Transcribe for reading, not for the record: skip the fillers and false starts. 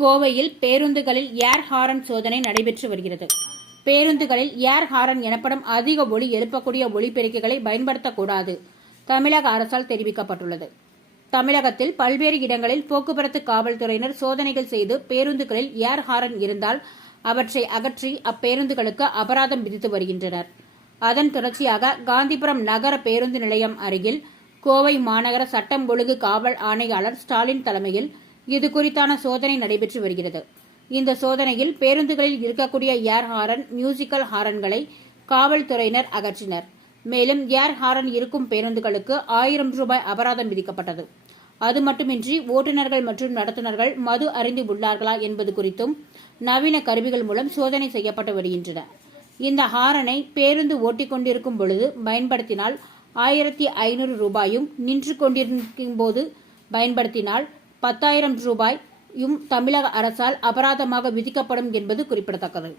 கோவையில் பேருந்துகளில் ஏர் ஹாரன் சோதனை நடைபெற்று வருகிறது. பேருந்துகளில் ஏர் ஹாரன் எனப்படும் அதிக ஒலி எழுப்பக்கூடிய ஒலிபெருக்கிகளை பயன்படுத்தக்கூடாது தமிழக அரசால் தெரிவிக்கப்பட்டுள்ளது. தமிழகத்தில் பல்வேறு இடங்களில் போக்குவரத்து காவல்துறையினர் சோதனைகள் செய்து பேருந்துகளில் ஏர் ஹாரன் இருந்தால் அவற்றை அகற்றி அப்பேருந்துகளுக்கு அபராதம் விதித்து வருகின்றனர். அதன் தொடர்ச்சியாக காந்திபுரம் நகர பேருந்து நிலையம் அருகில் கோவை மாநகர சட்டம் ஒழுங்கு காவல் ஆணையாளர் ஸ்டாலின் தலைமையில் இதுகுறித்தான சோதனை நடைபெற்று வருகிறது. இந்த சோதனையில் பேருந்துகளில் இருக்கக்கூடிய ஏர் ஹாரன், மியூசிக்கல் ஹாரன்களை காவல்துறையினர் அகற்றினர். மேலும் ஏர் ஹாரன் இருக்கும் பேருந்துகளுக்கு 1000 ரூபாய் அபராதம் விதிக்கப்பட்டது. அது மட்டுமின்றி ஓட்டுநர்கள் மற்றும் நடத்துனர்கள் மது அருந்தி உள்ளார்களா என்பது குறித்தும் நவீன கருவிகள் மூலம் சோதனை செய்யப்பட்டு வருகின்றன. இந்த ஹாரனை பேருந்து ஓட்டிக்கொண்டிருக்கும் பொழுது பயன்படுத்தினால் 1500 ரூபாயும், நின்று கொண்டிருக்கும் போது பயன்படுத்தினால் 10,000 ரூபாயும் தமிழக அரசால் அபராதமாக விதிக்கப்படும் என்பது குறிப்பிடத்தக்கது.